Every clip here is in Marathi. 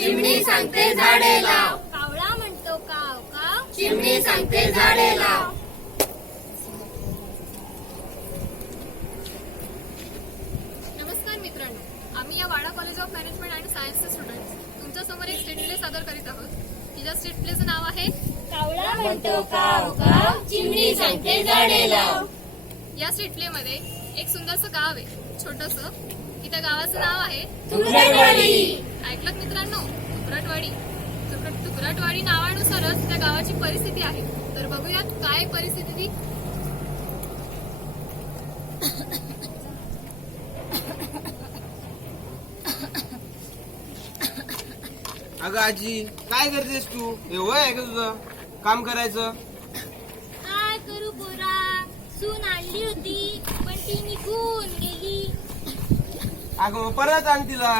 चिमणी सांगते झाडे लाव. कावळा म्हणतो काव काव, चिमणी सांगते झाडे लाव. नमस्कार मित्रांनो, आम्ही या Wada college of management and सायन्सचे स्टुडंट्स तुमच्या समोर एक स्टेट प्ले सादर करीत आहोत. तिच्या स्टेट प्लेचं नाव आहे कावळा म्हणतो काव काव, चिमणी सांगते झाडे लाव. या स्टेट प्ले मध्ये एक सुंदरसं गाव आहे, छोटस, की त्या गावाचं नाव आहे तुरटवाडी. ऐकलं मित्रांनो, तुकरटवाडी. तुकरटवाडी नावानुसारच त्या गावाची परिस्थिती आहे. तर बघूयात काय परिस्थिती ती. अगं आजी, काय करतेस तू? हे वय आहे का तुझं काम करायचं? काय करू पोरा, सून आणली होती पण ती निघून गेली. अगं मग परत आण तिला.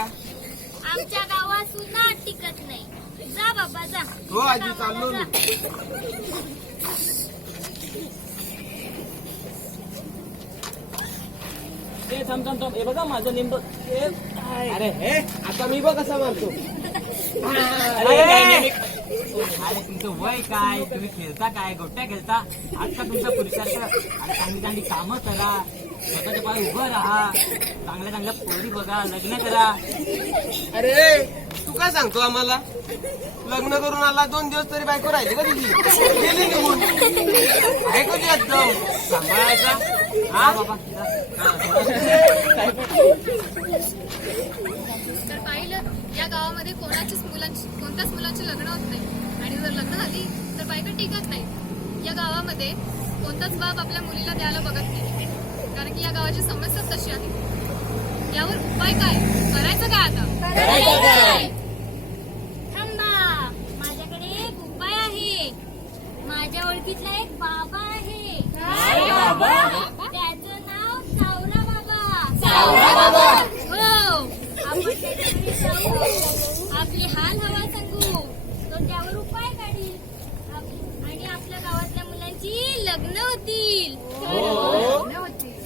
आमच्या गावात सुना टिकत नाही. जा बाबा जा. हो आजी, चाललो मी. थांब थांब थांब, हे बघा माझं लिंब. अरे हे आता मी बघ कसा मारतो. अरे तुमचं वय काय, तुम्ही खेळता काय, गोट्या खेळता? आज का तुमचा पुरुषार्थ? अरे चांगली चांगली कामं करा, स्वतःच्या पाय उभं राहा, चांगल्या चांगल्या पोरी बघा, लग्न करा. अरे तू काय सांगतो आम्हाला? लग्न करून आला 2 दिवस तरी बायको राहिली का तुझी? गेली निघून. ऐकू दे एकदम सांभाळायचा. हा बाबा, तर पाहिलं, या गावामध्ये कोणत्याच मुलांची लग्न होत नाही. आणि जर लग्न झाली तर बायका टिकत नाही. या गावामध्ये कोणताच बाप आपल्या मुलीला द्यायला बघत नाही, कारण की या गावाची समस्या तशी आहे. यावर उपाय काय करायचं काय आता? थांबा, माझ्याकडे एक उपाय आहे. माझ्या ओळखीतला एक बाबा आहे. त्याचं नाव सावरा बाबा. सावरा बाबा. हो, आपण त्याच्याकडे जाऊ, आपली हाल हवा सांगू, तो त्यावर उपाय काढील आणि आपल्या गावातल्या मुलांची लग्न होतील.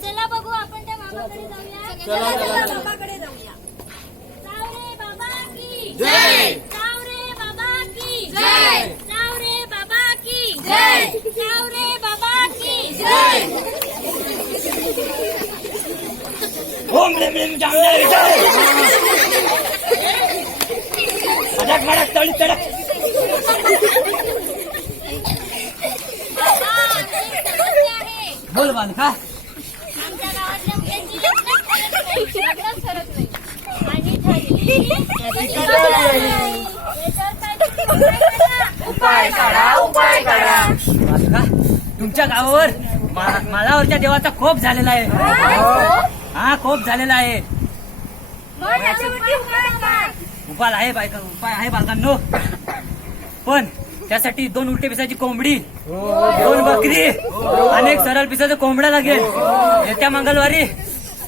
चला बघू, आपण त्या बाबाकडे जाऊया. चला बाबाकडे जाऊया. सावरे बाबा की जय. सावरे बाबा की जय. सावरे बाबा की जय. सावरे बाबा की जय. ओम रेम रेम जामदार अडक मडक तळी तडक. बाबा, आमची एक समस्या आहे. बोल बालका. आमच्या गावातल्या मुलांची लग्नच करत नाही आणि ठरली याच्यावर काहीतरी उपाय काढा, उपाय काढा. बालका, तुमच्या गावावर मालावरच्या देवाचा कोप झालेला आहे. हा, कोप झालेला आहे. उपाय आहे बायका, उपाय आहे बालकांनो. पण त्यासाठी 2 उलटे पिसाची कोंबडी, 2 बकरी आणि 1 सरळ पिसाचा कोंबडा लागेल. येत्या मंगळवारी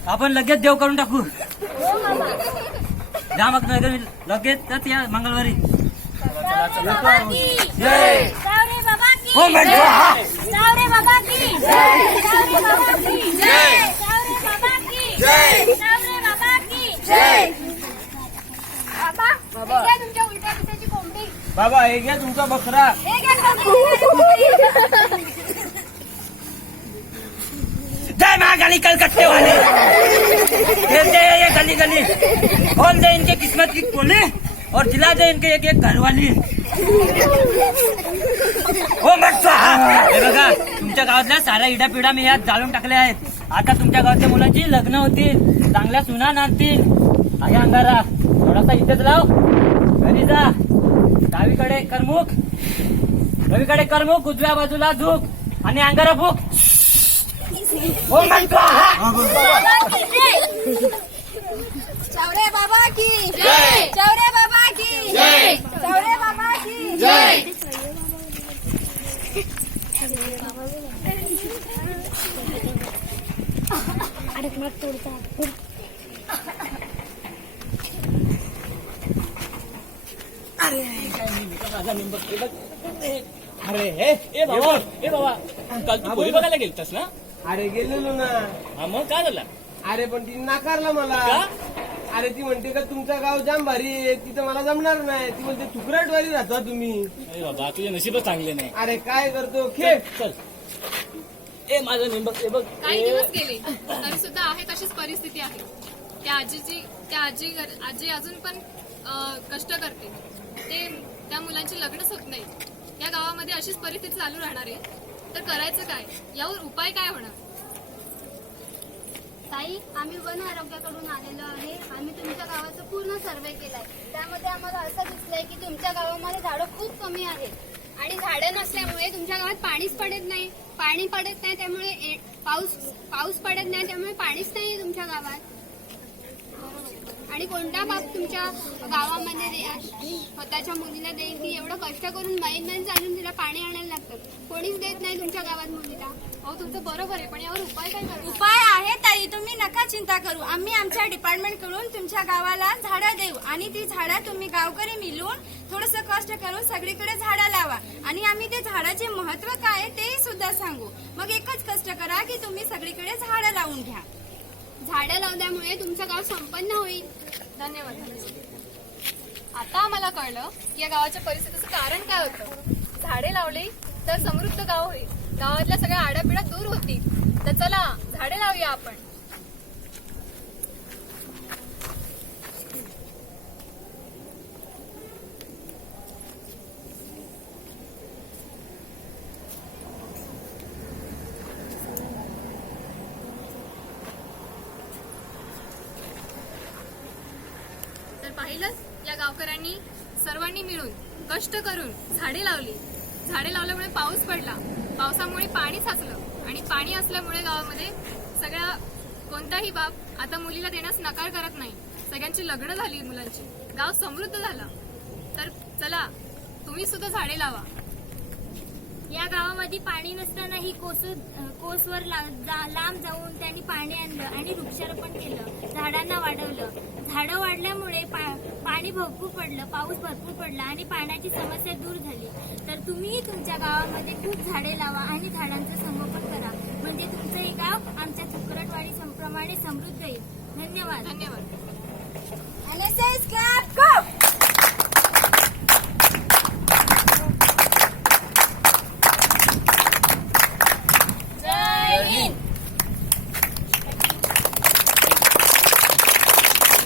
आपण लगेच देव करून टाकू. जा मग लगेच या मंगळवारी. जय. सावरे बाबा की हो म्हणतो. सावरे बाबा की जय. सावरे बाबा की जय. सावरे बाबा की जय. सावरे बाबा की जय. बाबा, हे घ्या तुमच्या उलट्या पिसाची कोंबडी. बाबा हे घ्या तुमचा बकरा. हे घ्या कोंबडी. जय महाकाली कलकत्ते वाले, खेलते हैं ये गली गली, खोल दे इनके किस्मत की खोली और दिला दे इनके एक एक घरवाली. हो मग स्वाहा. हे बघा, तुमच्या गावातल्या साऱ्या इडापिडा मी यात जाळून टाकल्या आहेत. आता तुमच्या गावातल्या मुलांची लग्न होतील, चांगल्या सुना नांदतील. आहे अंगारा, थोडासा इथेच लाव, घरी जा. डावीकडे करमुख, डावीकडे करमुख, उजव्या बाजूला झुक आणि अंगारा फुक. हो मग स्वाहा. सावरे बाबा की जय. सावरे बाबा की जय. सावरे बाबा की जय. अरे हे बाबा, काल तू पोरी बघायला गेलतास ना? अरे गेलेलो ना. हा, मग काय झालं? अरे पण तिने नाकारला मला. का? अरे ती म्हणते का तुमचं गाव जाम भारी आहे, तिथं मला जमणार नाही. ती म्हणते तुकराटवाडी राहता तुम्ही. अरे बाबा तुझे नशीबच चांगले नाही. अरे काय करतो खेळ. चल ए माझं नेम बघ हे बघ काही दिवस गेले तरी सुद्धा आहे तशीच परिस्थिती आहे. त्या आजी अजून पण कष्ट करते. त्या मुलांची लग्नच होत नाही. या गावामध्ये अशीच परिस्थिती चालू राहणार आहे तर करायचं काय? यावर उपाय काय होणार? ताई, आम्ही वन आरोग्याकडून आलेलो आहे. आम्ही तुमच्या गावाचा पूर्ण सर्वे केलाय. त्यामध्ये आम्हाला असं दिसलंय की तुमच्या गावामध्ये झाडं खूप कमी आहेत आणि झाडं नसल्यामुळे तुमच्या गावात पाणीच पडत नाही. पाणी पडत नाही त्यामुळे पाऊस पडत नाही त्यामुळे पाणीच नाही तुमच्या गावात. आणि कोणता बाप तुमच्या गावामध्ये स्वतःच्या मुलीला देईल की एवढं कष्ट करून मैन चालून तिला पाणी आणायला लागतं? कोणीच देत नाही तुमच्या गावात मुलीला. अहो तुमचं बरोबर आहे पण यावर उपाय काय करणार? उपाय आहे ताई, तुम्ही नका चिंता करू. आम्ही आमच्या डिपार्टमेंट कडून तुमच्या गावाला झाडं देऊ आणि ती झाडं तुम्ही गावकरी मिळून थोडंसं कष्ट करून सगळीकडे झाडं लावा आणि आम्ही ते झाडाचे महत्व काय आहे ते सुद्धा सांगू. मग एकच कष्ट करा की तुम्ही सगळीकडे झाडं लावून घ्या. झाडं लावल्यामुळे तुमचं गाव संपन्न होईल. धन्यवाद. आता आम्हाला कळलं की या गावाच्या परिस्थितीचं कारण काय होतं. झाडे लावली तर समृद्ध गाव होईल. गावातल्या सगळ्या आड्यापिड्या दूर होतील. तर चला झाडे लावूया आपण. तर पाहिलंच या गावकऱ्यांनी सर्वांनी मिळून कष्ट करून झाडे लावली. झाडे लावल्यामुळे पाऊस पडला. पावसामुळे पाणी साचलं आणि पाणी असल्यामुळे गावामध्ये कोणताही बाप आता मुलीला देण्यास नकार करत नाही. सगळ्यांची लग्न झाली मुलांची. गाव समृद्ध झालं. तर चला तुम्ही सुद्धा झाडे लावा. या गावामध्ये पाणी नसतानाही कोसवर लांब जाऊन त्यांनी पाणी आणलं आणि वृक्षारोपण केलं. झाडांना वाढवलं. झाडं वाढल्यामुळे पाणी भरपूर पडलं, पाऊस भरपूर पडला आणि पाण्याची समस्या दूर झाली. तर तुम्ही तुमच्या गावामध्ये खूप झाडे लावा आणि झाडांचं संगोपन करा. म्हणजे तुमचं हे गाव आमच्या तुकरटवाडी प्रमाणे समृद्ध येईल. धन्यवाद. धन्यवाद. NSS class